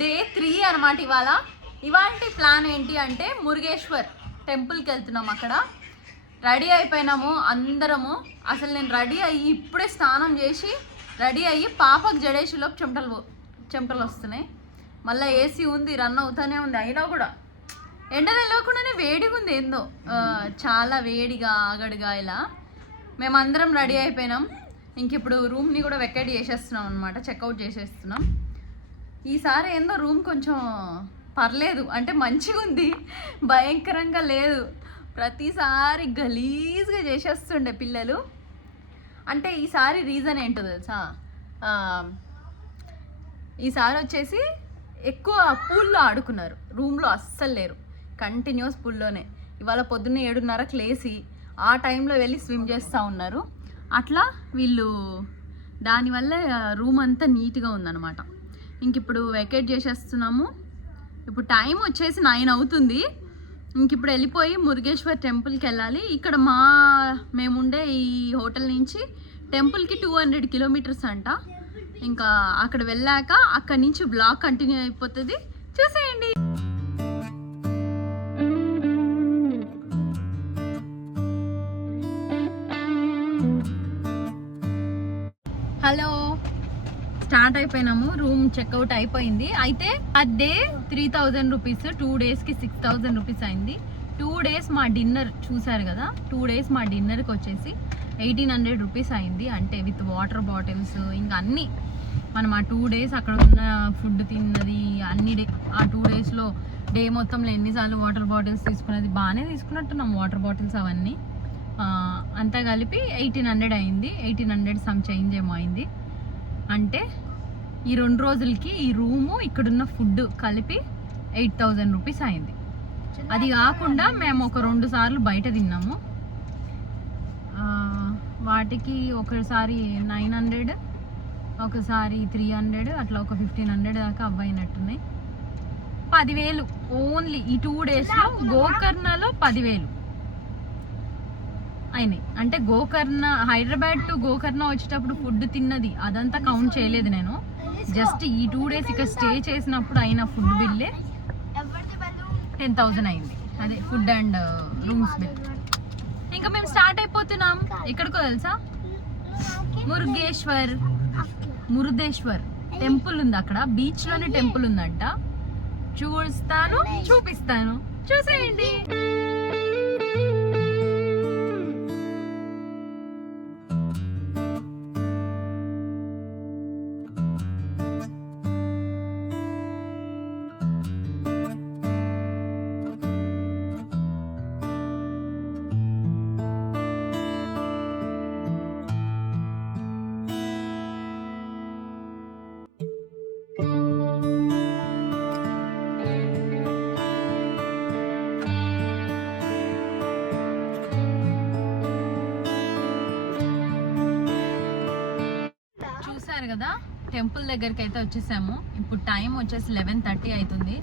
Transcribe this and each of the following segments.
Day three అనమాట ఇవాళ. ఇవాంటి plan ఏంటి అంటే మురుగేశ్వర్ టెంపుల్కి వెళ్తున్నాం అక్కడ. రెడీ అయిపోయినాము అందరము. అసలు నేను రెడీ అయ్యి ఇప్పుడే స్నానం చేసి రెడీ అయ్యి పాపకు జడేసిలోపు చెమటలు చెమటలు వస్తున్నాయి. మళ్ళీ ఏసీ ఉంది రన్ అవుతానే ఉంది అయినా కూడా. ఎండ తెలియకుండానే వేడిగా ఉంది ఏందో. చాలా వేడిగా ఆగడుగా ఇలా. మేమందరం రెడీ అయిపోయినాం. ఇంక ఇప్పుడు రూమ్ని కూడా వెకేట్ చేసేస్తున్నాం అనమాట చెక్అవుట్ చేసేస్తున్నాం. ఈసారి ఏందో రూమ్ కొంచెం పర్లేదు. అంటే మంచిగా ఉంది భయంకరంగా లేదు. ప్రతిసారి గలీజ్గా చేసేస్తుండే పిల్లలు. అంటే ఈసారి రీజన్ ఏంటో తెలుసా? ఈసారి వచ్చేసి ఎక్కువ పూల్లో ఆడుకున్నారు. రూమ్లో అస్సలు లేరు. కంటిన్యూస్ పూల్లోనే. ఇవాళ పొద్దున్న ఏడున్నరకు లేచి ఆ టైంలో వెళ్ళి స్విమ్ చేస్తూ ఉన్నారు. అట్లా వీళ్ళు దానివల్ల రూమ్ అంతా నీట్గా ఉందన్నమాట. ఇంక ఇప్పుడు వెకేట్ చేసేస్తున్నాము. ఇప్పుడు టైం వచ్చేసి నైన్ అవుతుంది. ఇంక ఇప్పుడు వెళ్ళిపోయి మురుగేశ్వర్ టెంపుల్కి వెళ్ళాలి. ఇక్కడ మా మేముండే ఈ హోటల్ నుంచి టెంపుల్కి టూ హండ్రెడ్ కిలోమీటర్స్ అంట. ఇంకా అక్కడ వెళ్ళాక అక్కడి నుంచి బ్లాగ్ కంటిన్యూ అయిపోతుంది. చూసేయండి. స్టార్ట్ అయిపోయినాము రూమ్ చెక్అవుట్ అయిపోయింది. అయితే per day three thousand rupees two డేస్కి సిక్స్ థౌజండ్ రూపీస్ అయింది. టూ డేస్ మా డిన్నర్ చూసారు కదా టూ డేస్ మా డిన్నర్కి వచ్చేసి ఎయిటీన్ హండ్రెడ్ రూపీస్ అయింది. అంటే విత్ వాటర్ బాటిల్స్ ఇంకా అన్నీ. మనం ఆ టూ డేస్ అక్కడ ఉన్న ఫుడ్ తిన్నది అన్ని డే ఆ టూ డేస్లో డే మొత్తంలో ఎన్నిసార్లు వాటర్ బాటిల్స్ తీసుకున్నది బాగానే తీసుకున్నట్టున్నాం వాటర్ బాటిల్స్ అవన్నీ. అంతా కలిపి ఎయిటీన్ హండ్రెడ్ అయింది. ఎయిటీన్ హండ్రెడ్ సమ్ చేంజ్ ఏమో అయింది. అంటే ఈ రెండు రోజులకి ఈ రూము ఇక్కడున్న ఫుడ్ కలిపి ఎయిట్ థౌజండ్ రూపీస్ అయింది. అది కాకుండా మేము ఒక రెండు సార్లు బయట తిన్నాము. వాటికి ఒకసారి నైన్ హండ్రెడ్ ఒకసారి త్రీ హండ్రెడ్ అట్లా ఒక ఫిఫ్టీన్ హండ్రెడ్ దాకా అవ్వయినట్టున్నాయి. పదివేలు ఓన్లీ ఈ టూ డేస్లో గోకర్ణలో పదివేలు అయినాయి. అంటే గోకర్ణ హైదరాబాద్ టు గోకర్ణ వచ్చేటప్పుడు ఫుడ్ తిన్నది. అదంతా కౌంట్ చేయలేదు నేను. జస్ట్ ఈ టూ డేస్ ఇక్కడ స్టే చేసినప్పుడు అయిన ఫుడ్ బిల్లే టెన్ థౌజండ్ అయింది. అదే ఫుడ్ అండ్ రూమ్స్ బిల్ ఇంకా మేము స్టార్ట్ అయిపోతున్నాం. ఎక్కడికో తెలుసా? మురుగేశ్వర్. మురుదేశ్వర్ టెంపుల్ ఉంది అక్కడ. బీచ్లోనే టెంపుల్ ఉందంట. చూస్తాను చూపిస్తాను. చూసేయండి. చూసారు కదా టెంపుల్ దగ్గరికి అయితే వచ్చేసాము. ఇప్పుడు టైం వచ్చేసి లెవెన్ థర్టీ అవుతుంది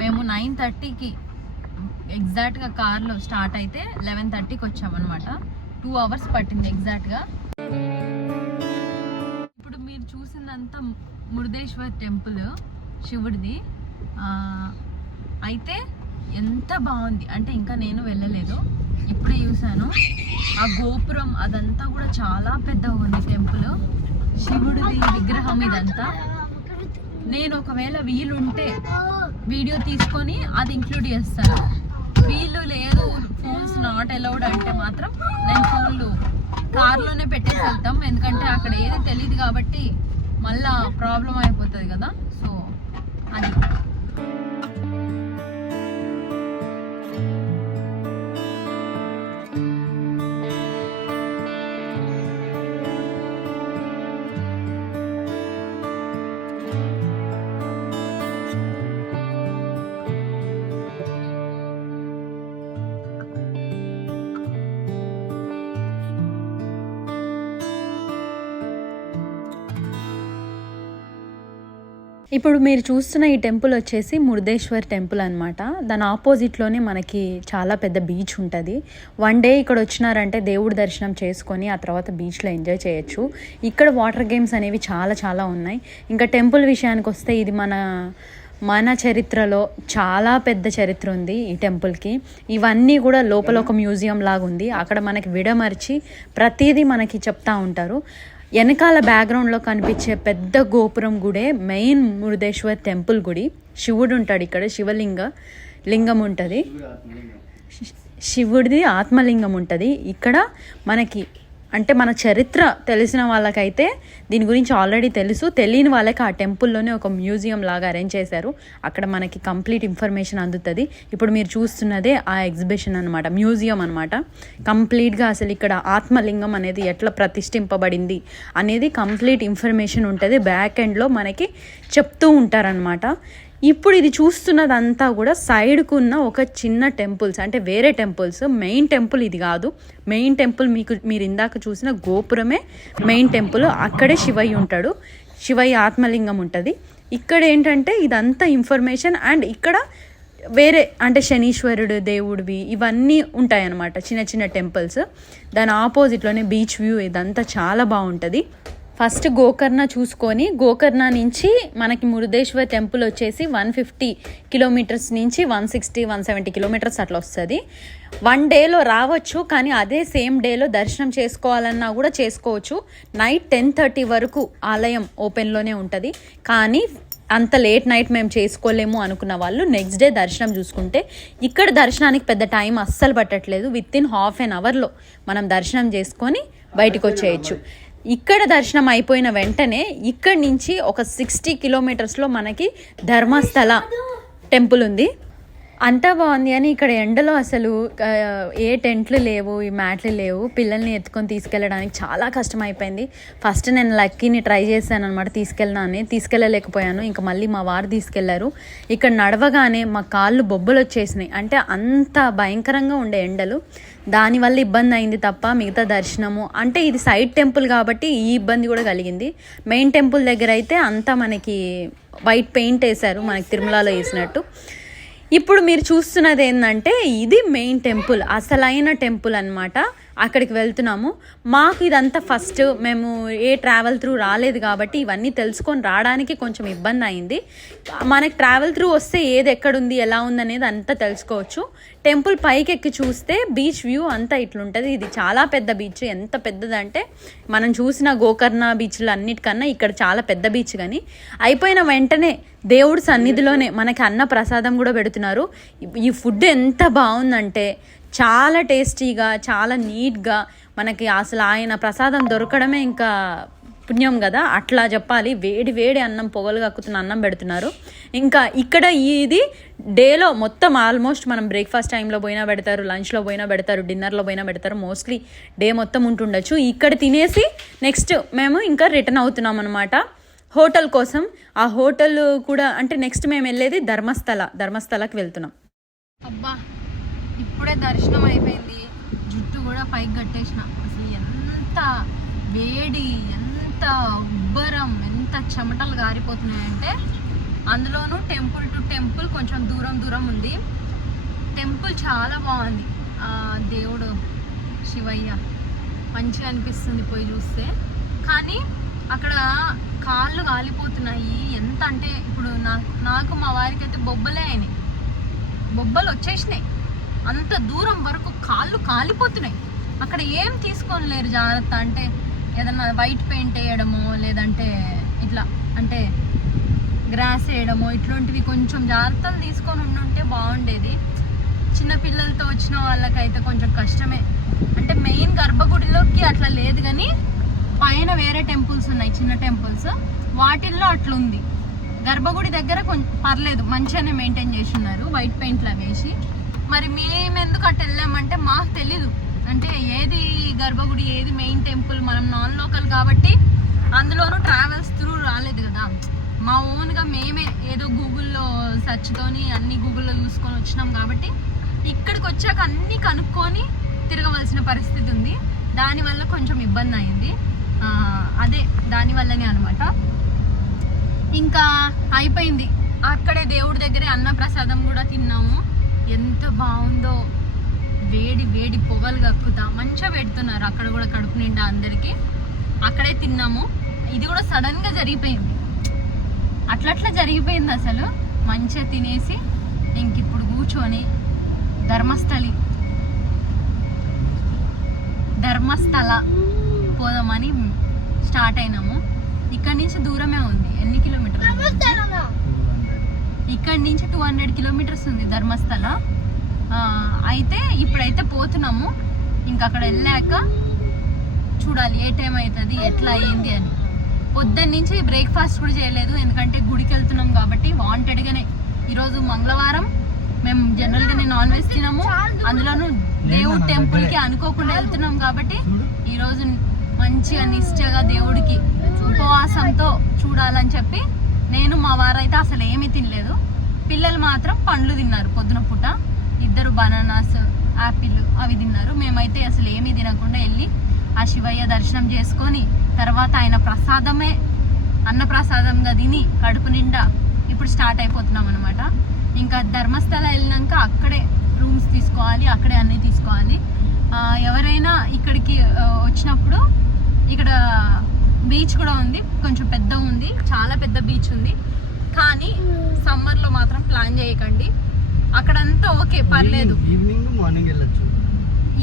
మేము నైన్ థర్టీకి ఎగ్జాక్ట్గా కార్లో స్టార్ట్ అయితే లెవెన్ థర్టీకి వచ్చామన్నమాట. టూ అవర్స్ పట్టింది ఎగ్జాక్ట్గా. ఇప్పుడు మీరు చూసిందంతా మురుదేశ్వర్ టెంపుల్ శివుడిది. అయితే ఎంత బాగుంది. అంటే ఇంకా నేను వెళ్ళలేదు. ఇప్పుడే చూసాను ఆ గోపురం అదంతా కూడా చాలా పెద్దగా ఉంది టెంపుల్. శివుడిది విగ్రహం ఇదంతా. నేను ఒకవేళ వీలుంటే వీడియో తీసుకొని అది ఇంక్లూడ్ చేస్తాను. వీలు లేదు ఫోన్స్ నాట్ అలౌడ్ అంటే మాత్రం నేను ఫోన్లు కార్లోనే పెట్టేసి వెళ్తాం. ఎందుకంటే అక్కడ ఏది తెలియదు కాబట్టి మళ్ళా ప్రాబ్లం అయిపోతుంది కదా. సో అది. ఇప్పుడు మీరు చూస్తున్న ఈ టెంపుల్ వచ్చేసి మురుదేశ్వర్ టెంపుల్ అనమాట దాని ఆపోజిట్లోనే మనకి చాలా పెద్ద బీచ్ ఉంటుంది. వన్ డే ఇక్కడ వచ్చినారంటే దేవుడి దర్శనం చేసుకొని ఆ తర్వాత బీచ్లో ఎంజాయ్ చేయొచ్చు. ఇక్కడ వాటర్ గేమ్స్ అనేవి చాలా చాలా ఉన్నాయి. ఇంకా టెంపుల్ విషయానికి వస్తే ఇది మన మన చరిత్రలో చాలా పెద్ద చరిత్ర ఉంది ఈ టెంపుల్కి ఇవన్నీ కూడా లోపల ఒక మ్యూజియం లాగా ఉంది అక్కడ మనకి విడమర్చి ప్రతిదీ మనకి చెప్తా ఉంటారు. వెనకాల బ్యాక్గ్రౌండ్లో కనిపించే పెద్ద గోపురం గుడే మెయిన్ మురుదేశ్వర్ టెంపుల్ గుడి. శివుడు ఉంటాడు ఇక్కడ శివలింగ లింగం ఉంటుంది. శివుడిది ఆత్మలింగం ఉంటుంది. ఇక్కడ మనకి అంటే మన చరిత్ర తెలిసిన వాళ్ళకైతే దీని గురించి ఆల్రెడీ తెలుసు. తెలియని వాళ్ళకి ఆ టెంపుల్లోనే ఒక మ్యూజియం లాగా అరేంజ్ చేశారు. అక్కడ మనకి కంప్లీట్ ఇన్ఫర్మేషన్ అందుతుంది. ఇప్పుడు మీరు చూస్తున్నదే ఆ ఎగ్జిబిషన్ అనమాట మ్యూజియం అనమాట కంప్లీట్గా అసలు ఇక్కడ ఆత్మలింగం అనేది ఎట్లా ప్రతిష్ఠింపబడింది అనేది కంప్లీట్ ఇన్ఫర్మేషన్ ఉంటుంది. బ్యాక్ ఎండ్లో మనకి చెప్తూ ఉంటారనమాట ఇప్పుడు ఇది చూస్తున్నదంతా కూడా సైడ్కు ఉన్న ఒక చిన్న టెంపుల్స్ అంటే వేరే టెంపుల్స్. మెయిన్ టెంపుల్ ఇది కాదు. మెయిన్ టెంపుల్ మీకు మీరు ఇందాక చూసిన గోపురమే మెయిన్ టెంపుల్. అక్కడే శివయ్య ఉంటాడు. శివయ్య ఆత్మలింగం ఉంటుంది. ఇక్కడ ఏంటంటే ఇదంతా ఇన్ఫర్మేషన్ అండ్ ఇక్కడ వేరే అంటే శనీశ్వరుడు దేవుడివి ఇవన్నీ ఉంటాయన్నమాట. చిన్న చిన్న టెంపుల్స్. దాని ఆపోజిట్లోనే బీచ్ వ్యూ ఇదంతా చాలా బాగుంటుంది. ఫస్ట్ గోకర్ణ చూసుకొని గోకర్ణ నుంచి మనకి మురుదేశ్వర్ టెంపుల్ వచ్చేసి వన్ ఫిఫ్టీ కిలోమీటర్స్ నుంచి one sixty one seventy kilometres అట్లా వస్తుంది. వన్ డేలో రావచ్చు కానీ అదే సేమ్ డేలో దర్శనం చేసుకోవాలన్నా కూడా చేసుకోవచ్చు. నైట్ టెన్ థర్టీ వరకు ఆలయం ఓపెన్లోనే ఉంటుంది. కానీ అంత లేట్ నైట్ మేము చేసుకోలేము అనుకున్న వాళ్ళు నెక్స్ట్ డే దర్శనం చూసుకుంటే ఇక్కడ దర్శనానికి పెద్ద టైం అస్సలు పట్టట్లేదు. విత్ ఇన్ హాఫ్ అన్ అవర్లో మనం దర్శనం చేసుకొని బయటకు వచ్చేయచ్చు. ఇక్కడ దర్శనం అయిపోయిన వెంటనే ఇక్కడి నుంచి ఒక సిక్స్టీ కిలోమీటర్స్లో మనకి ధర్మస్థల టెంపుల్ ఉంది. అంతా బాగుంది అని ఇక్కడ ఎండలో అసలు ఏ టెంట్లు లేవు ఈ మ్యాట్లు లేవు. పిల్లల్ని ఎత్తుకొని తీసుకెళ్ళడానికి చాలా కష్టం అయిపోయింది ఫస్ట్ నేను లక్కీని ట్రై చేశాను అనమాట తీసుకెళ్ళినాని తీసుకెళ్ళలేకపోయాను. ఇంకా మళ్ళీ మా వారు తీసుకెళ్ళారు. ఇక్కడ నడవగానే మా కాళ్ళు బొబ్బలు వచ్చేసినాయి. అంటే అంత భయంకరంగా ఉండే ఎండలు. దానివల్ల ఇబ్బంది అయింది తప్ప మిగతా దర్శనము అంటే ఇది సైడ్ టెంపుల్ కాబట్టి ఈ ఇబ్బంది కూడా కలిగింది. మెయిన్ టెంపుల్ దగ్గర అయితే అంతా మనకి వైట్ పెయింట్ వేశారు మనకి తిరుమలలో వేసినట్టు. ఇప్పుడు మీరు చూస్తున్నది ఏంటంటే ఇది మెయిన్ టెంపుల్ అసలైన టెంపుల్ అన్నమాట. అక్కడికి వెళ్తున్నాము. మాకు ఇదంతా ఫస్ట్ మేము ఏ ట్రావెల్ త్రూ రాలేదు కాబట్టి ఇవన్నీ తెలుసుకొని రావడానికి కొంచెం ఇబ్బంది అయింది. మనకి ట్రావెల్ త్రూ వస్తే ఏది ఎక్కడుంది ఎలా ఉంది అనేది అంతా తెలుసుకోవచ్చు. టెంపుల్ పైకి ఎక్కి చూస్తే బీచ్ వ్యూ అంతా ఇట్లుంటుంది. ఇది చాలా పెద్ద బీచ్. ఎంత పెద్దదంటే మనం చూసిన గోకర్ణ బీచ్లు అన్నిటికన్నా ఇక్కడ చాలా పెద్ద బీచ్ కానీ అయిపోయిన వెంటనే దేవుడి సన్నిధిలోనే మనకి అన్న ప్రసాదం కూడా పెడుతున్నారు. ఈ ఫుడ్ ఎంత బాగుందంటే చాలా టేస్టీగా చాలా నీట్గా మనకి అసలు ఆయన ప్రసాదం దొరకడమే ఇంకా పుణ్యం కదా. అట్లా చెప్పాలి. వేడి వేడి అన్నం పొగలు కక్కుతున్న అన్నం పెడుతున్నారు. ఇంకా ఇక్కడ ఇది డేలో మొత్తం ఆల్మోస్ట్ మనం బ్రేక్ఫాస్ట్ టైంలో పోయినా పెడతారు లంచ్లో పోయినా పెడతారు డిన్నర్లో పోయినా పెడతారు. మోస్ట్లీ డే మొత్తం ఉంటుండొచ్చు. ఇక్కడ తినేసి నెక్స్ట్ మేము ఇంకా రిటర్న్ అవుతున్నాం అనమాట హోటల్ కోసం. ఆ హోటల్ కూడా అంటే నెక్స్ట్ మేము వెళ్ళేది ధర్మస్థల. ధర్మస్థలకి వెళ్తున్నాం. అబ్బా ఇప్పుడే దర్శనం అయిపోయింది. జుట్టు కూడా పైకి కట్టేసిన. అసలు ఎంత వేడి ఎంత ఉబ్బరం ఎంత చెమటలు గారిపోతున్నాయంటే అందులోనూ టెంపుల్ టు టెంపుల్ కొంచెం దూరం దూరం ఉంది. టెంపుల్ చాలా బాగుంది. దేవుడు శివయ్య మంచిగా అనిపిస్తుంది పోయి చూస్తే. కానీ అక్కడ కాళ్ళు కాలిపోతున్నాయి ఎంత అంటే ఇప్పుడు నాకు నాకు మా వారికి అయితే బొబ్బలే అయినాయి. బొబ్బలు వచ్చేసినాయి. అంత దూరం వరకు కాళ్ళు కాలిపోతున్నాయి. అక్కడ ఏం తీసుకొని లేరు జాగ్రత్త అంటే ఏదన్నా వైట్ పెయింట్ వేయడమో లేదంటే ఇట్లా అంటే గ్రాస్ వేయడమో ఇట్లాంటివి కొంచెం జాగ్రత్తలు తీసుకొని ఉండుంటే బాగుండేది. చిన్నపిల్లలతో వచ్చిన వాళ్ళకైతే కొంచెం కష్టమే. అంటే మెయిన్ గర్భగుడిలోకి అట్లా లేదు కానీ పైన వేరే టెంపుల్స్ ఉన్నాయి చిన్న టెంపుల్స్. వాటిల్లో అట్లుంది. గర్భగుడి దగ్గర కొంచెం పర్లేదు మంచిగానే మెయింటైన్ చేసి ఉన్నారు. వైట్ పెయింట్లు అవి వేసి. మరి మేము ఎందుకు అటు వెళ్ళామంటే మాకు తెలీదు. అంటే ఏది గర్భగుడి ఏది మెయిన్ టెంపుల్ మనం నాన్ లోకల్ కాబట్టి అందులోనూ ట్రావెల్స్ త్రూ రాలేదు కదా. మా ఓన్గా మేమే ఏదో గూగుల్లో సెర్చ్తోని అన్ని గూగుల్లో చూసుకొని వచ్చినాం కాబట్టి ఇక్కడికి వచ్చాక అన్నీ కనుక్కొని తిరగవలసిన పరిస్థితి ఉంది. దానివల్ల కొంచెం ఇబ్బంది అయింది. అదే దానివల్లనే అనమాట ఇంకా అయిపోయింది. అక్కడే దేవుడి దగ్గరే అన్నప్రసాదం కూడా తిన్నాము. ఎంత బాగుందో వేడి వేడి పొగలు కక్కుతా. మంచిగా పెడుతున్నారు. అక్కడ కూడా కడుపు నిండా అందరికీ. అక్కడే తిన్నాము. ఇది కూడా సడన్గా జరిగిపోయింది. అట్లట్లా జరిగిపోయింది అసలు. మంచిగా తినేసి ఇంక ఇప్పుడు కూర్చొని ధర్మస్థలి ధర్మస్థల పోదామని స్టార్ట్ అయినాము. ఇక్కడి నుంచి దూరమే ఉంది. ఎన్ని కిలోమీటర్లు? ఇక్కడి నుంచి టూ హండ్రెడ్ కిలోమీటర్స్ ఉంది ధర్మస్థల. అయితే ఇప్పుడైతే పోతున్నాము. ఇంకా అక్కడ వెళ్ళాక చూడాలి ఏ టైం అవుతుంది ఎట్లా అయ్యింది అని. పొద్దున్న నుంచి బ్రేక్ఫాస్ట్ కూడా చేయలేదు ఎందుకంటే గుడికి వెళ్తున్నాం కాబట్టి వాంటెడ్గానే ఈరోజు మంగళవారం మేము జనరల్గానే నాన్ వెజ్ తినము. అందులోనూ దేవుడి టెంపుల్కి అనుకోకుండా వెళ్తున్నాం కాబట్టి ఈరోజు మంచిగా నిష్ఠగా దేవుడికి ఉపవాసంతో చూడాలని చెప్పి నేను మా వారైతే అసలు ఏమీ తినలేదు. పిల్లలు మాత్రం పండ్లు తిన్నారు పొద్దున పూట. ఇద్దరు బనానాస్ యాపిల్ అవి తిన్నారు. మేమైతే అసలు ఏమీ తినకుండా వెళ్ళి ఆ శివయ్య దర్శనం చేసుకొని తర్వాత ఆయన ప్రసాదమే అన్నప్రసాదంగా తిని కడుపు నిండా ఇప్పుడు స్టార్ట్ అయిపోతున్నాం అనమాట ఇంకా ధర్మస్థల వెళ్ళినాక అక్కడే రూమ్స్ తీసుకోవాలి అక్కడే అన్నీ తీసుకోవాలి. ఎవరైనా ఇక్కడికి వచ్చినప్పుడు ఇక్కడ బీచ్ కూడా ఉంది. కొంచెం పెద్ద ఉంది. చాలా పెద్ద బీచ్ ఉంది. కానీ సమ్మర్లో మాత్రం ప్లాన్ చేయకండి. అక్కడంతా ఓకే పర్లేదు. ఈవినింగ్ మార్నింగ్ వెళ్ళొచ్చు.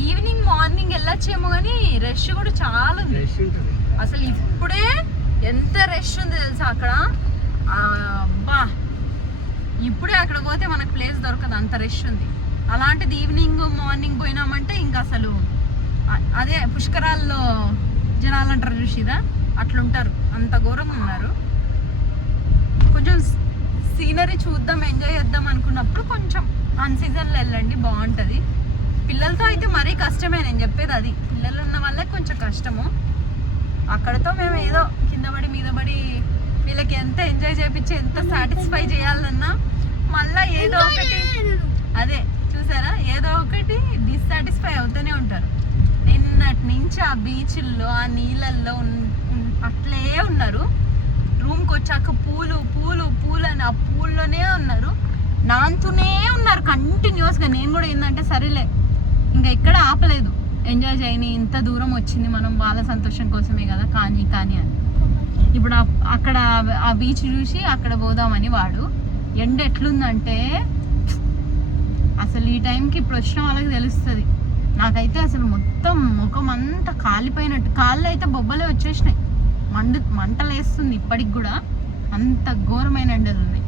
ఈవినింగ్ మార్నింగ్ వెళ్ళొచ్చేమో కానీ రష్ కూడా చాలా ఉంది. అసలు ఇప్పుడే ఎంత రష్ ఉంది తెలుసా అక్కడ? అబ్బా! ఇప్పుడే అక్కడ పోతే మనకు ప్లేస్ దొరకదు. అంత రష్ ఉంది. అలాంటిది ఈవినింగ్ మార్నింగ్ పోయినామంటే ఇంకా అసలు అదే పుష్కరాల్లో జనాలు అంటారు చూసిరా అట్లుంటారు. అంత ఘోరంగా ఉన్నారు. కొంచెం సీనరీ చూద్దాం ఎంజాయ్ చేద్దాం అనుకున్నప్పుడు కొంచెం అన్ సీజన్లో వెళ్ళండి బాగుంటుంది. పిల్లలతో అయితే మరీ కష్టమే నేను చెప్పేది అది. పిల్లలు ఉన్న వల్లే కొంచెం కష్టము. అక్కడతో మేము ఏదో కింద పడి మీద పడి వీళ్ళకి ఎంత ఎంజాయ్ చేపించి ఎంత సాటిస్ఫై చేయాలన్నా మళ్ళా ఏదో ఒకటి అదే చూసారా? ఏదో ఒకటి డిస్సాటిస్ఫై అవుతూనే ఉంటారు. నిన్నటి నుంచి ఆ బీచ్ల్లో ఆ నీళ్ళల్లో అట్లే ఉన్నారు. రూమ్కి వచ్చాక పూలు పూలు పూలు అని ఆ పూల్లోనే ఉన్నారు. నాంతూనే ఉన్నారు కంటిన్యూస్గా నేను కూడా ఏంటంటే సరేలే ఇంకా ఎక్కడ ఆపలేదు. ఎంజాయ్ చేయని ఇంత దూరం వచ్చింది మనం వాళ్ళ సంతోషం కోసమే కదా కానీ కానీ అని. ఇప్పుడు అక్కడ ఆ బీచ్ చూసి అక్కడ పోదామని వాడు ఎండ ఎట్లుందంటే అసలు ఈ టైంకి ఇప్పుడు వచ్చిన వాళ్ళకి తెలుస్తుంది. నాకైతే అసలు మొత్తం ముఖం అంతా కాలిపోయినట్టు కాళ్ళు అయితే బొబ్బలే వచ్చేసినాయి. మండు మంటలేస్తుంది ఇప్పటికి కూడా. అంత ఘోరమైన ఎండలు ఉన్నాయి.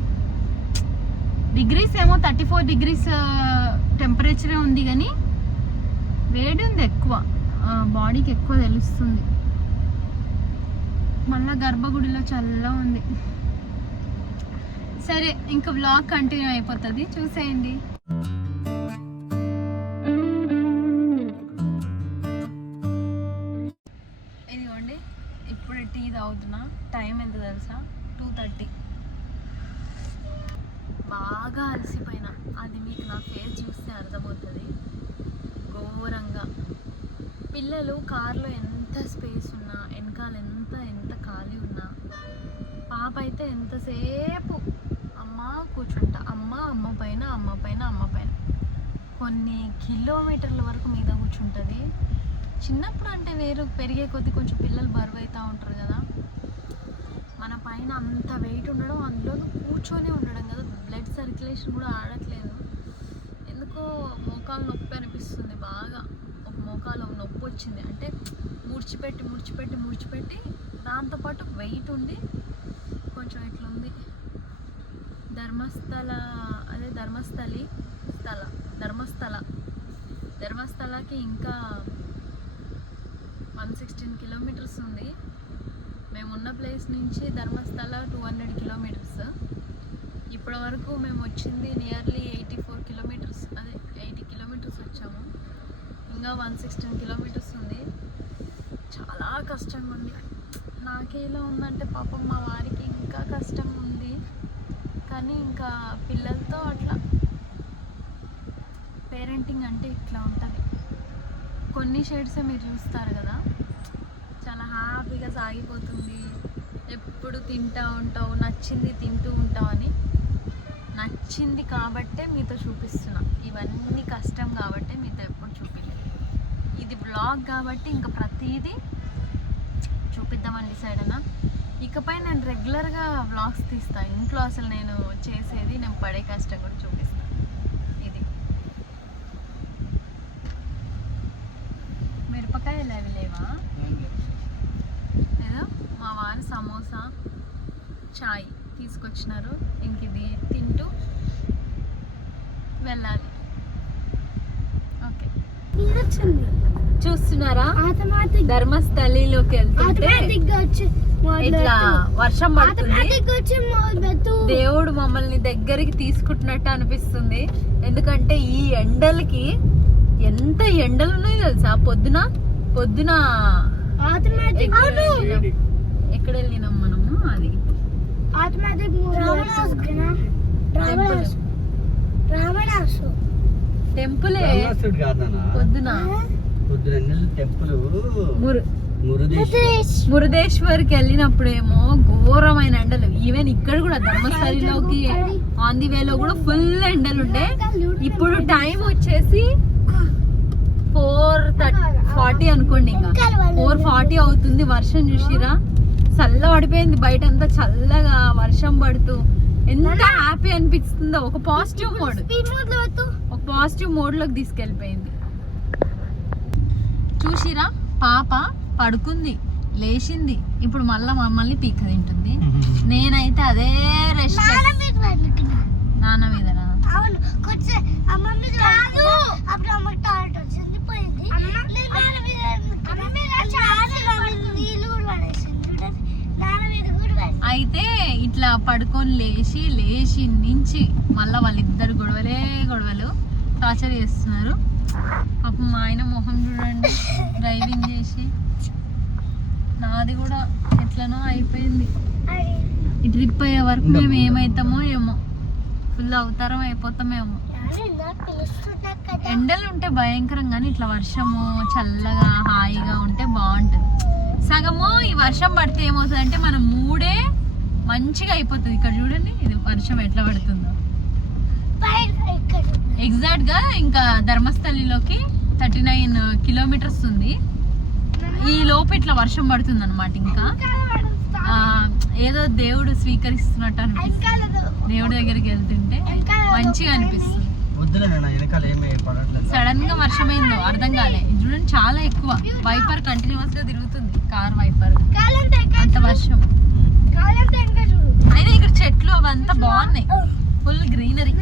డిగ్రీస్ ఏమో థర్టీ ఫోర్ డిగ్రీస్ టెంపరేచరే ఉంది కానీ వేడి ఉంది ఎక్కువ. బాడీకి ఎక్కువ తెలుస్తుంది. మళ్ళా గర్భగుడిలో చల్ల ఉంది. సరే ఇంకా బ్లాగ్ కంటిన్యూ అయిపోతుంది. చూసేయండి. టైం ఎంత తెలుసా? టూ థర్టీ బాగా అలసిపోయిన. అది మీకు నా ఫేస్ చూస్తే అర్థమవుతుంది. ఘోరంగా. పిల్లలు కార్లో ఎంత స్పేస్ ఉన్నా వెనకాల ఎంత ఎంత ఖాళీ ఉన్నా పాప అయితే ఎంతసేపు అమ్మ కూర్చుంటా. అమ్మ అమ్మ పైన అమ్మ పైన అమ్మ పైన. కొన్ని కిలోమీటర్ల వరకు మీద కూర్చుంటుంది. చిన్నప్పుడు అంటే వేరు పెరిగే కొద్దీ కొంచెం పిల్లలు బరువు అవుతూ ఉంటారు కదా. మన పైన అంత వెయిట్ ఉండడం అందులో కూర్చొని ఉండడం కదా. బ్లడ్ సర్క్యులేషన్ కూడా ఆడట్లేదు. ఎందుకో మోకాలు నొప్పి అనిపిస్తుంది బాగా. ఒక మోకాలు నొప్పి వచ్చింది. అంటే ముడిచిపెట్టి ముడిచిపెట్టి ముడిచిపెట్టి దాంతోపాటు వెయిట్ ఉంది కొంచెం ఇట్లుంది. ధర్మస్థల అదే ధర్మస్థలి స్థల ధర్మస్థల. ధర్మస్థలకి ఇంకా వన్ సిక్స్టీన్ కిలోమీటర్స్ ఉంది. మేమున్న ప్లేస్ నుంచి ధర్మస్థల టూ హండ్రెడ్ కిలోమీటర్స్. ఇప్పటి వరకు మేము వచ్చింది నియర్లీ ఎయిటీ ఫోర్ కిలోమీటర్స్ అదే ఎయిటీ కిలోమీటర్స్ వచ్చాము. ఇంకా వన్ సిక్స్టీన్ కిలోమీటర్స్ ఉంది. చాలా కష్టంగా ఉంది నాకే ఇలా ఉందంటే పాపం మా వారికి ఇంకా కష్టం ఉంది కానీ ఇంకా పిల్లలతో అట్లా పేరెంటింగ్ అంటే ఇట్లా ఉంటుంది. కొన్ని షేడ్సే మీరు చూస్తారు కదా. చాలా హ్యాపీగా సాగిపోతుంది. ఎప్పుడు తింటూ ఉంటావు నచ్చింది తింటూ ఉంటావు అని. నచ్చింది కాబట్టే మీతో చూపిస్తున్నా. ఇవన్నీ కష్టం కాబట్టే మీతో ఎప్పుడు చూపించదు ఇది బ్లాగ్ కాబట్టి ఇంకా ప్రతిదీ చూపిద్దామని డిసైడ్ అయినా. ఇకపై నేను రెగ్యులర్గా వ్లాగ్స్ తీస్తాను ఇంట్లో అసలు నేను చేసేది నేను పడే కష్టం కూడా చూ ఇది మిరపకాయలు అవి లేవా ఏదో మా వారి సమోసా చాయ్ తీసుకొచ్చినారు ఇంక ఇది తింటూ వెళ్ళాలి ఓకే. వచ్చింది చూస్తున్నారా? ఆటోమేటిక్ ధర్మస్థలిలోకి వెళ్తుంటే ఇట్లా వర్షం పడుతుంది. ఆటోమేటిక్ వచ్చి మొదలు దేవుడు మమ్మల్ని దగ్గరికి తీసుకుంటున్నట్టు అనిపిస్తుంది. ఎందుకంటే ఈ ఎండలకి ఎంత ఎండలు ఉన్నాయి తెలుసా? పొద్దున పొద్దున ఆటోమేటిక్ ఎక్కడ వెళ్ళినాం? ఎక్కడ వెళ్ళినాం మనము? అది. ఆటోమేటిక్ రావణాసు రావణాసు రావణాసు టెంపులే. పొద్దున. పొద్దున టెంపుల్. మురుదేశ్వర్కి వెళ్ళినప్పుడేమో ఘోరమైన ఎండలు. ఈవెన్ ఇక్కడ కూడా ధర్మస్థలిలోకి ఆన్ ది వేలో కూడా ఫుల్ ఎండలు ఉండే ఇప్పుడు టైం వచ్చేసి ఫోర్ ఫార్టీ అనుకోండి ఇంకా. ఫోర్ ఫార్టీ అవుతుంది వర్షం చూసిరా. చల్ల పడిపోయింది బయట అంతా చల్లగా వర్షం పడుతూ. ఎంత హ్యాపీ అనిపిస్తుందో. ఒక పాజిటివ్ మోడ్ ఒక పాజిటివ్ మోడ్లోకి తీసుకెళ్ళిపోయింది. చూసిరా? పాప పడుకుంది లేచింది. ఇప్పుడు మళ్ళా మమ్మల్ని పీక తింటుంది. నేనైతే అదే రెస్ట్ నాన్న మీద అవును కొంచెం అమ్మ మీద కాదు. అప్పుడు అమ్మ టాయిలెట్ వచ్చింది పోయింది నేను నాన్న మీద అమ్మ మీద నాన్న మీద నీళ్ళు కూడా పడేసింది చూడండి నాన్న మీద కూడా పడేసింది అయితే ఇట్లా పడుకొని లేచి లేచి నుంచి మళ్ళా వాళ్ళిద్దరు గొడవలే గొడవలు. టార్చర్ చేస్తున్నారు. పాపం మా ఆయన మొహం చూడండి. డ్రైవింగ్ చేసి. నాది కూడా ఎట్లనో అయిపోయింది. ఈ ట్రిప్ అయ్యే వరకు మేము ఏమవుతామో ఏమో. ఫుల్ అవతారం అయిపోతామేమో. ఎండలు ఉంటే భయంకరం కానీ ఇట్లా వర్షము చల్లగా హాయిగా ఉంటే బాగుంటుంది. సగము ఈ వర్షం పడితే ఏమవుతుందంటే మన మూడే మంచిగా అయిపోతుంది. ఇక్కడ చూడండి ఇది వర్షం ఎట్లా పడుతుందో. ఎగ్జాక్ట్గా ఇంకా ధర్మస్థలిలోకి థర్టీ నైన్ కిలోమీటర్స్ ఉంది. ఈ లోపు ఇట్లా వర్షం పడుతుంది అనమాట ఇంకా ఏదో దేవుడు స్వీకరిస్తున్నట్టు అనిపిస్తుంది. దేవుడి దగ్గరికి వెళ్తుంటే మంచిగా అనిపిస్తుంది. సడన్గా వర్షమైందో అర్థం కాలే. చూడండి చాలా ఎక్కువ. వైపర్ కంటిన్యూస్గా తిరుగుతుంది కార్ వైపర్ అంత వర్షం. అయినా ఇక్కడ చెట్లు అవంతా బాగున్నాయి. ఫుల్ గ్రీనరీ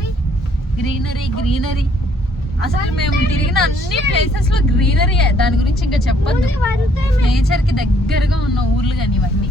గ్రీనరీ గ్రీనరీ అసలు మేము తిరిగిన అన్ని ప్లేసెస్లో గ్రీనరీ దాని గురించి ఇంకా చెప్పొద్దు. నేచర్కి దగ్గరగా ఉన్న ఊర్లు కానీ ఇవన్నీ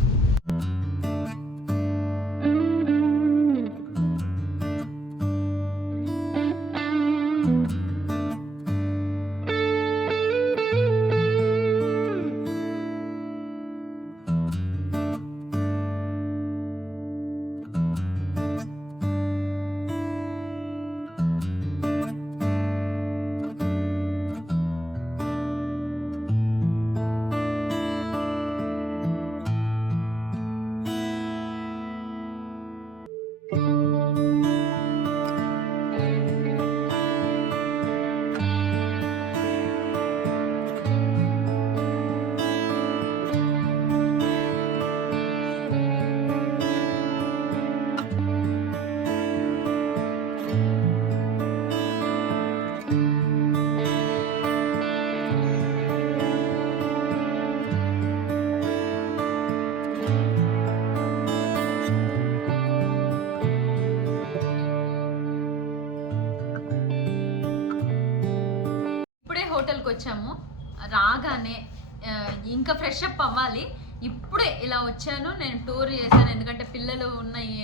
ఇంకా ఫ్రెష్ అప్ అవ్వాలి. ఇప్పుడే ఇలా వచ్చాను. నేను టూర్ చేశాను. ఎందుకంటే పిల్లలు ఉన్న ఈ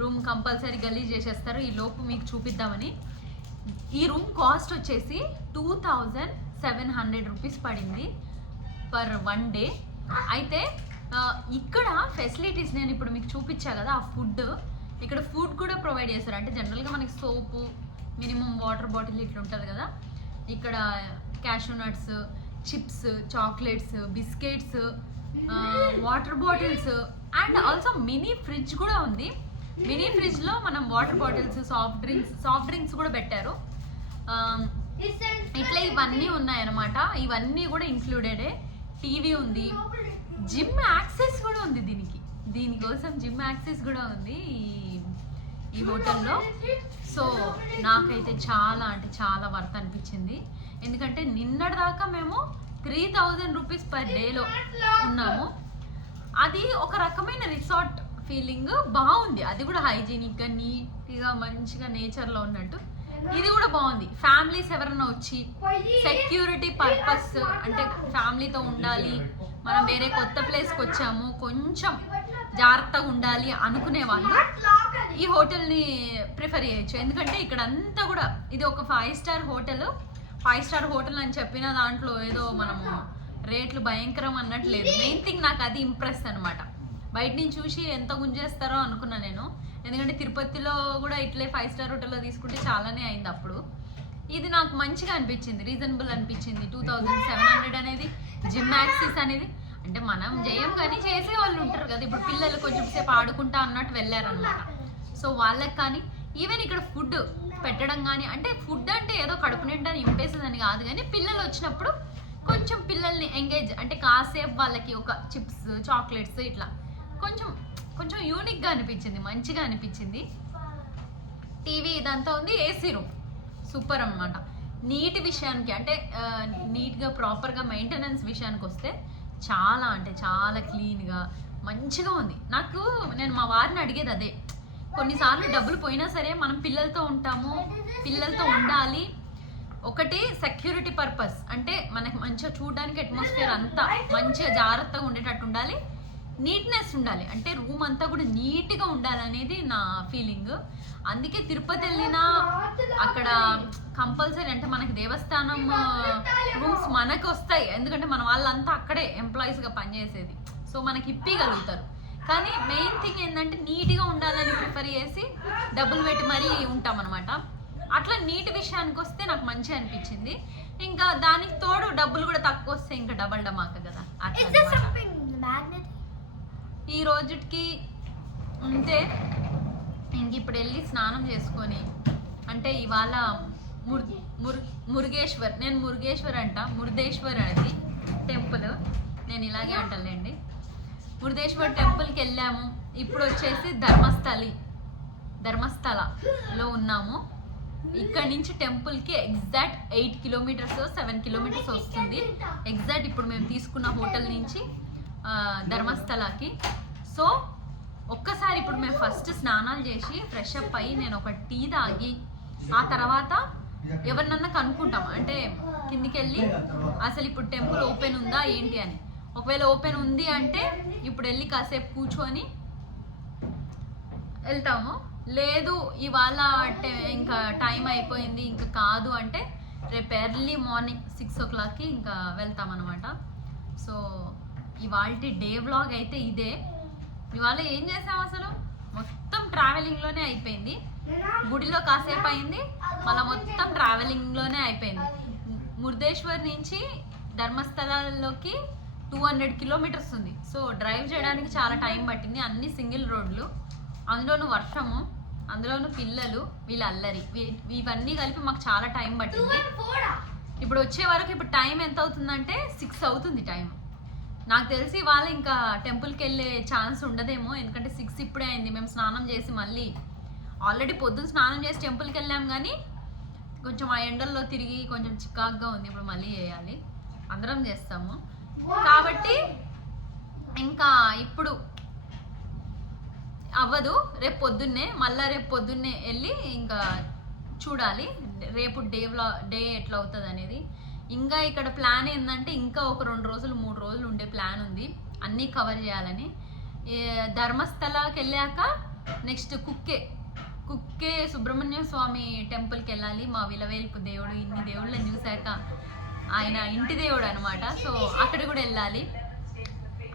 రూమ్ కంపల్సరీ గలీజ్ చేసేస్తారు. ఈ లోపు మీకు చూపిద్దామని. ఈ రూమ్ కాస్ట్ వచ్చేసి two thousand seven hundred rupees పడింది పర్ వన్ డే అయితే ఇక్కడ ఫెసిలిటీస్ నేను ఇప్పుడు మీకు చూపించా కదా ఆ ఫుడ్ ఇక్కడ ఫుడ్ కూడా ప్రొవైడ్ చేస్తారు. అంటే జనరల్గా మనకి సోపు మినిమం వాటర్ బాటిల్ ఇట్లా ఉంటుంది కదా. ఇక్కడ cashew nuts chips chocolates biscuits water bottles and also mini fridge కూడా ఉంది. మినీ ఫ్రిడ్జ్లో మనం water bottles soft drinks soft drinks కూడా పెట్టారు. Um, ఇట్లా ఇవన్నీ ఉన్నాయన్నమాట. ఇవన్నీ కూడా ఇంక్లూడెడే టీవీ ఉంది. జిమ్ యాక్సెస్ కూడా ఉంది దీనికి. దీనికోసం జిమ్ యాక్సెస్ కూడా ఉంది ఈ ఈ హోటల్లో సో నాకైతే చాలా అంటే చాలా వర్త్ అనిపించింది. ఎందుకంటే నిన్నటిదాకా మేము త్రీ థౌజండ్ రూపీస్ పర్ డేలో ఉన్నాము. అది ఒక రకమైన రిసార్ట్ ఫీలింగ్ బాగుంది. అది కూడా హైజీనిక్గా నీట్గా మంచిగా నేచర్లో ఉన్నట్టు. ఇది కూడా బాగుంది. ఫ్యామిలీస్ ఎవరైనా వచ్చి సెక్యూరిటీ పర్పస్ అంటే ఫ్యామిలీతో ఉండాలి. మనం వేరే కొత్త ప్లేస్కి వచ్చాము. కొంచెం జాగ్రత్తగా ఉండాలి అనుకునే వాళ్ళు ఈ హోటల్ని ప్రిఫర్ చేయొచ్చు. ఎందుకంటే ఇక్కడ అంతా కూడా ఇది ఒక five star hotel five star hotel అని చెప్పిన దాంట్లో ఏదో మనము రేట్లు భయంకరం అన్నట్టు లేదు మెయిన్ థింగ్ నాకు అది ఇంప్రెస్ అన్నమాట. బయట నుంచి చూసి ఎంత గుంజేస్తారో అనుకున్నా నేను. ఎందుకంటే తిరుపతిలో కూడా ఇట్లే ఫైవ్ స్టార్ హోటల్లో తీసుకుంటే చాలానే అయింది అప్పుడు. ఇది నాకు మంచిగా అనిపించింది రీజనబుల్ అనిపించింది. టూ థౌజండ్ సెవెన్ హండ్రెడ్ అనేది జిమ్ యాక్సిస్ అనేది. అంటే మనం చేయం కానీ చేసే వాళ్ళు ఉంటారు కదా ఇప్పుడు పిల్లలు కొంచెం సేపు ఆడుకుంటా అన్నట్టు వెళ్ళారనమాట సో వాళ్ళకి కానీ ఈవెన్ ఇక్కడ ఫుడ్ పెట్టడం కానీ అంటే ఫుడ్ అంటే ఏదో కడుపు నిండా నింపేసేదని కాదు కానీ పిల్లలు వచ్చినప్పుడు కొంచెం పిల్లల్ని ఎంగేజ్ అంటే కాసేపు వాళ్ళకి ఒక చిప్స్ చాక్లెట్స్ ఇట్లా కొంచెం కొంచెం యూనిక్గా అనిపించింది మంచిగా అనిపించింది. టీవీ ఇదంతా ఉంది ఏసీ రూమ్ సూపర్ అన్నమాట. నీటి విషయానికి అంటే నీట్గా ప్రాపర్గా మెయింటెనెన్స్ విషయానికి వస్తే చాలా అంటే చాలా క్లీన్గా మంచిగా ఉంది. నాకు నేను మా వారిని అడిగేది అదే. కొన్నిసార్లు డబ్బులు పోయినా సరే మనం పిల్లలతో ఉంటాము పిల్లలతో ఉండాలి. ఒకటి సెక్యూరిటీ పర్పస్ అంటే మనకి మంచిగా చూడడానికి అట్మాస్ఫియర్ అంతా మంచిగా జాగ్రత్తగా ఉండేటట్టు ఉండాలి. నీట్నెస్ ఉండాలి. అంటే రూమ్ అంతా కూడా నీట్గా ఉండాలనేది నా ఫీలింగ్ అందుకే తిరుపతి వెళ్ళినా అక్కడ కంపల్సరీ అంటే మనకి దేవస్థానం రూమ్స్ మనకు వస్తాయి ఎందుకంటే మన వాళ్ళంతా అక్కడే ఎంప్లాయీస్గా పనిచేసేది. సో మనకి ఇప్పగలుగుతారు కానీ మెయిన్ థింగ్ ఏంటంటే నీట్గా ఉండాలని ప్రిఫర్ చేసి డబ్బులు పెట్టి మరీ ఉంటాం అనమాట అట్లా నీటి విషయానికి వస్తే నాకు మంచిగా అనిపించింది. ఇంకా దానికి తోడు డబ్బులు కూడా తక్కువ వస్తే ఇంకా డబల్ డమాక కదా. ఈ రోజుకి అంతే ఇంక ఇప్పుడు వెళ్ళి స్నానం చేసుకొని అంటే ఇవాళ ముర్ ముర్ మురుగేశ్వర్ నేను మురుగేశ్వర్ అంట మురుదేశ్వర్ అనేది టెంపుల్. నేను ఇలాగే అంటానులేండి మురుదేశ్వర్ టెంపుల్కి వెళ్ళాము. ఇప్పుడు వచ్చేసి ధర్మస్థలి. ధర్మస్థలలో ఉన్నాము. ఇక్కడ నుంచి టెంపుల్కి exact eight kilometres seven kilometres వస్తుంది. ఎగ్జాక్ట్ ఇప్పుడు మేము తీసుకున్న హోటల్ నుంచి ధర్మస్థలకి. సో ఒక్కసారి ఇప్పుడు మేము ఫస్ట్ స్నానాలు చేసి ఫ్రెష్ అప్ అయ్యి నేను ఒక టీ తాగి ఆ తర్వాత ఎవరినన్నా కనుక్కుంటాం అంటే కిందికి వెళ్ళి అసలు ఇప్పుడు టెంపుల్ ఓపెన్ ఉందా ఏంటి అని. ఒకవేళ ఓపెన్ ఉంది అంటే ఇప్పుడు వెళ్ళి కాసేపు కూర్చొని వెళ్తాము. లేదు ఇవాళ అంటే ఇంకా టైం అయిపోయింది ఇంకా కాదు అంటే రేపు ఎర్లీ మార్నింగ్ సిక్స్ ఓ క్లాక్కి ఇంకా వెళ్తాం అనమాట సో ఇవాళ డే వ్లాగ్ అయితే ఇదే. ఇవాళ ఏం చేసాం అసలు? మొత్తం ట్రావెలింగ్లోనే అయిపోయింది. గుడిలో కాసేపు అయింది మళ్ళీ మొత్తం ట్రావెలింగ్లోనే అయిపోయింది. మురుదేశ్వర్ నుంచి ధర్మస్థలాల్లోకి టూ హండ్రెడ్ కిలోమీటర్స్ ఉంది. సో డ్రైవ్ చేయడానికి చాలా టైం పట్టింది. అన్ని సింగిల్ రోడ్లు. అందులోనూ వర్షము అందులోనూ పిల్లలు వీళ్ళ అల్లరి. ఇవన్నీ కలిపి మాకు చాలా టైం పట్టింది. ఇప్పుడు వచ్చే వరకు ఇప్పుడు టైం ఎంత అవుతుందంటే సిక్స్ అవుతుంది టైం నాకు తెలిసి వాళ్ళు ఇంకా టెంపుల్కి వెళ్ళే ఛాన్స్ ఉండదేమో. ఎందుకంటే సిక్స్ ఇప్పుడే అయింది. మేము స్నానం చేసి మళ్ళీ ఆల్రెడీ పొద్దున్న స్నానం చేసి టెంపుల్కి వెళ్ళాం కానీ కొంచెం ఆ ఎండల్లో తిరిగి కొంచెం చికాగ్గా ఉంది. ఇప్పుడు మళ్ళీ చేయాలి. అందరం చేస్తాము. కాబట్టి ఇంకా ఇప్పుడు అవ్వదు. రేపు పొద్దున్నే మళ్ళా రేపు పొద్దున్నే వెళ్ళి ఇంకా చూడాలి. రేపు డే డే ఎట్లా అవుతుంది అనేది. ఇంకా ఇక్కడ ప్లాన్ ఏంటంటే ఇంకా ఒక రెండు రోజులు మూడు రోజులు ఉండే ప్లాన్ ఉంది. అన్నీ కవర్ చేయాలని. ధర్మస్థలకి వెళ్ళాక నెక్స్ట్ కుక్కే కుక్కే సుబ్రహ్మణ్య స్వామి టెంపుల్కి వెళ్ళాలి. మా విలవేల్పు దేవుడు ఇన్ని దేవుళ్ళని చూశాక ఆయన ఇంటి దేవుడు అనమాట సో అక్కడ కూడా వెళ్ళాలి.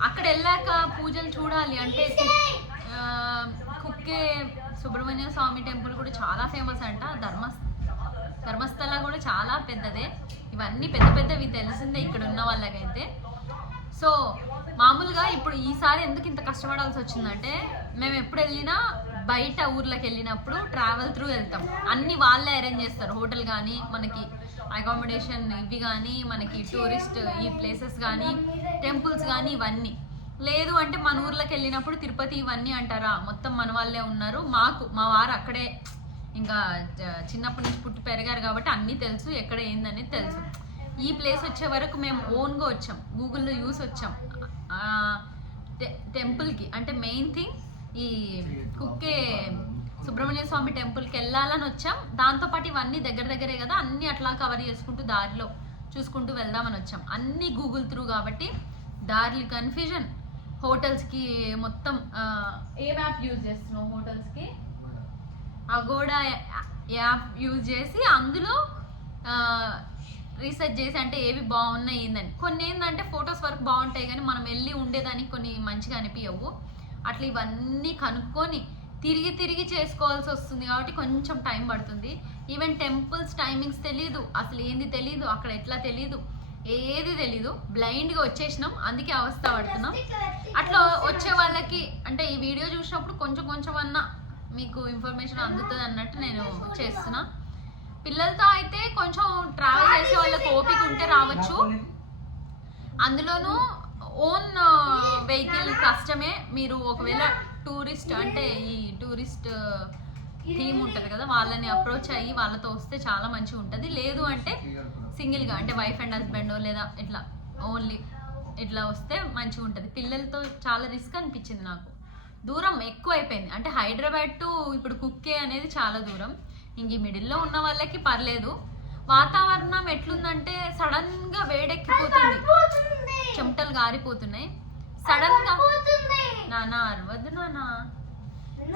అక్కడ వెళ్ళాక పూజలు చూడాలి అంటే కుక్కే సుబ్రహ్మణ్య స్వామి టెంపుల్ కూడా చాలా ఫేమస్ అంట. ధర్మ ధర్మస్థల కూడా చాలా పెద్దదే. ఇవన్నీ పెద్ద పెద్దవి తెలిసిందే ఇక్కడ ఉన్న వాళ్ళకైతే. సో మామూలుగా ఇప్పుడు ఈసారి ఎందుకు ఇంత కష్టపడాల్సి వచ్చిందంటే మేము ఎప్పుడు వెళ్ళినా బయట ఊర్లోకి వెళ్ళినప్పుడు ట్రావెల్ త్రూ వెళ్తాం. అన్ని వాళ్ళే అరేంజ్ చేస్తారు. హోటల్ కానీ మనకి అకామిడేషన్ ఇవి కానీ మనకి టూరిస్ట్ ఈ ప్లేసెస్ కానీ టెంపుల్స్ కానీ ఇవన్నీ. లేదు అంటే మన ఊర్లోకి వెళ్ళినప్పుడు తిరుపతి ఇవన్నీ అంటారా? మొత్తం మన వాళ్ళే ఉన్నారు. మాకు మా వారు అక్కడే ఇంకా చిన్నప్పటి నుంచి పుట్టి పెరిగారు కాబట్టి అన్నీ తెలుసు ఎక్కడ ఏందనేది తెలుసు. ఈ ప్లేస్ వచ్చే వరకు మేము ఓన్గా వచ్చాం. గూగుల్లో యూస్ వచ్చాం. టెంపుల్కి అంటే మెయిన్ థింగ్ ఈ కుక్కే సుబ్రహ్మణ్య స్వామి టెంపుల్కి వెళ్ళాలని వచ్చాం. దాంతోపాటు ఇవన్నీ దగ్గర దగ్గరే కదా అన్నీ అట్లా కవర్ చేసుకుంటూ దారిలో చూసుకుంటూ వెళ్దామని వచ్చాం. అన్నీ గూగుల్ త్రూ కాబట్టి దారిలో కన్ఫ్యూజన్ హోటల్స్కి మొత్తం ఏ యాప్ యూజ్ చేస్తున్నావు హోటల్స్కి అగోడా యాప్ యూజ్ చేసి అందులో రీసెర్చ్ చేసి అంటే ఏవి బాగున్నాయి ఏందని. కొన్ని ఏంటంటే ఫొటోస్ వరకు బాగుంటాయి కానీ మనం వెళ్ళి ఉండేదానికి కొన్ని మంచిగా అనిపించవు అట్లా ఇవన్నీ కనుక్కొని తిరిగి తిరిగి చేసుకోవాల్సి వస్తుంది కాబట్టి కొంచెం టైం పడుతుంది. ఈవెన్ టెంపుల్స్ టైమింగ్స్ తెలీదు. అసలు ఏంది తెలీదు? అక్కడ ఎట్లా తెలీదు? ఏది తెలీదు. బ్లైండ్గా వచ్చేసినాం. అందుకే అవస్థ పడుతున్నాం. అట్లా వచ్చే వాళ్ళకి అంటే ఈ వీడియో చూసినప్పుడు కొంచెం కొంచెం అన్నా మీకు ఇన్ఫర్మేషన్ అందుతుంది అన్నట్టు నేను చేస్తున్నా. పిల్లలతో అయితే కొంచెం ట్రావెల్ చేసే వాళ్ళకి ఓపిక ఉంటే రావచ్చు. అందులోనూ ఓన్ వెహికల్ uh, కష్టమే. మీరు ఒకవేళ టూరిస్ట్ అంటే ఈ టూరిస్ట్ టీమ్ ఉంటుంది కదా వాళ్ళని అప్రోచ్ అయ్యి వాళ్ళతో వస్తే చాలా మంచిగా ఉంటుంది. లేదు అంటే సింగిల్గా అంటే వైఫ్ అండ్ హస్బెండ్ లేదా ఇట్లా ఓన్లీ ఇట్లా వస్తే మంచిగా ఉంటుంది. పిల్లలతో చాలా రిస్క్ అనిపించింది నాకు. దూరం ఎక్కువ అయిపోయింది అంటే హైదరాబాద్ టు ఇప్పుడు కుక్కే అనేది చాలా దూరం. ఇంక ఈ మిడిల్లో ఉన్న వాళ్ళకి పర్లేదు. వాతావరణం ఎట్లుందంటే సడన్గా వేడెక్కిపోతుంది. చెమటలు గారిపోతున్నాయి. సడన్గా నానా అరవద్దు నానా.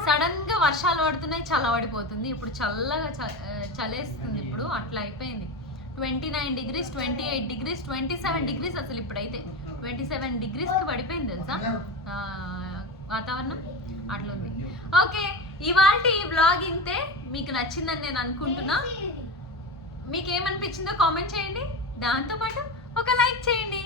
సడన్గా వర్షాలు పడుతున్నాయి చల్లబడిపోతుంది ఇప్పుడు చల్లగా చలేస్తుంది ఇప్పుడు. అట్లా అయిపోయింది. Twenty nine degrees twenty eight degrees twenty seven degrees అసలు ఇప్పుడైతే. ట్వంటీ సెవెన్ డిగ్రీస్కి పడిపోయింది తెలుసా? వాతావరణం? అట్లుంది. ఓకే ఇవాళ ఈ బ్లాగ్ ఇంతే. మీకు నచ్చిందని నేను అనుకుంటున్నా. మీకు ఏమనిపించిందో కామెంట్ చేయండి. దాంతోపాటు ఒక లైక్ చేయండి.